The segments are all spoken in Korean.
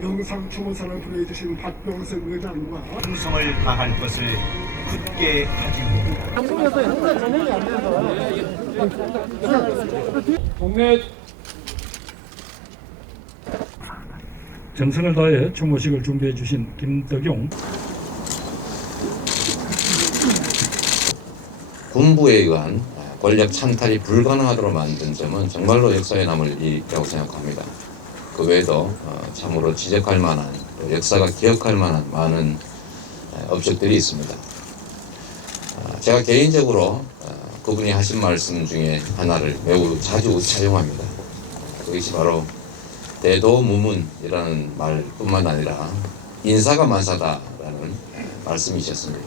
영상 추모사를 불러주신 박병석 의장과 충성을 다할 것을 굳게 다짐합니다. 동네 정성을 다해 추모식을 준비해 주신 김덕용 군부에 의한 권력 찬탈이 불가능하도록 만든 점은 정말로 역사에 남을 일이라고 생각합니다. 그 외에도 어, 참으로 지적할 만한 또 역사가 기억할 만한 많은 에, 업적들이 있습니다. 아, 제가 개인적으로 어, 그분이 하신 말씀 중에 하나를 매우 자주 차용합니다. 그것이 바로 대도무문이라는 말뿐만 아니라 인사가 만사다라는 말씀이셨습니다.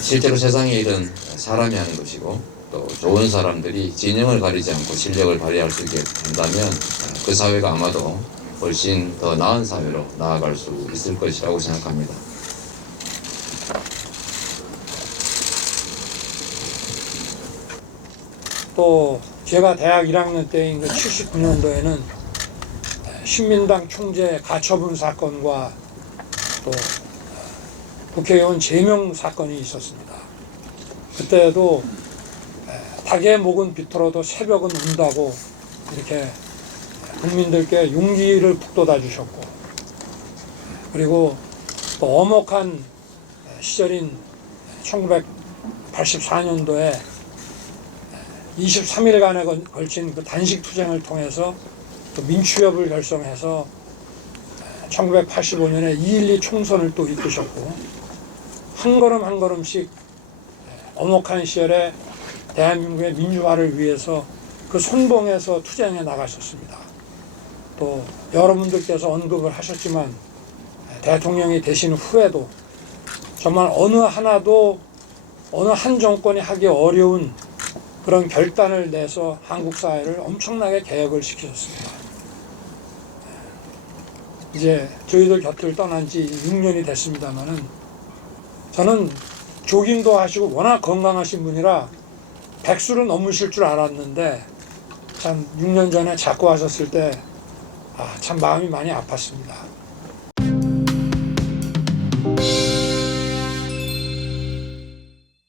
실제로 세상의 일은 사람이 하는 것이고 또 좋은 사람들이 진영을 가리지 않고 실력을 발휘할 수 있게 된다면 그 사회가 아마도 훨씬 더 나은 사회로 나아갈 수 있을 것이라고 생각합니다. 또 제가 대학 1학년 때인 그 79년도에는 신민당 총재 가처분 사건과 또 국회의원 제명 사건이 있었습니다. 그때도 닭의 목은 비틀어도 새벽은 운다고 이렇게 국민들께 용기를 북돋아 주셨고 그리고 또 엄혹한 시절인 1984년도에 23일간에 걸친 그 단식 투쟁을 통해서 또 민추협을 결성해서 1985년에 2.12 총선을 또 이끄셨고 한 걸음 한 걸음씩 엄혹한 시절에 대한민국의 민주화를 위해서 그 선봉에서 투쟁해 나가셨습니다. 또 여러분들께서 언급을 하셨지만 대통령이 되신 후에도 정말 어느 하나도 어느 한 정권이 하기 어려운 그런 결단을 내서 한국 사회를 엄청나게 개혁을 시키셨습니다. 이제 저희들 곁을 떠난 지 6년이 됐습니다만은 저는 조깅도 하시고 워낙 건강하신 분이라 백수를 넘으실 줄 알았는데 참 6년 전에 자꾸 하셨을 때 아, 참 마음이 많이 아팠습니다.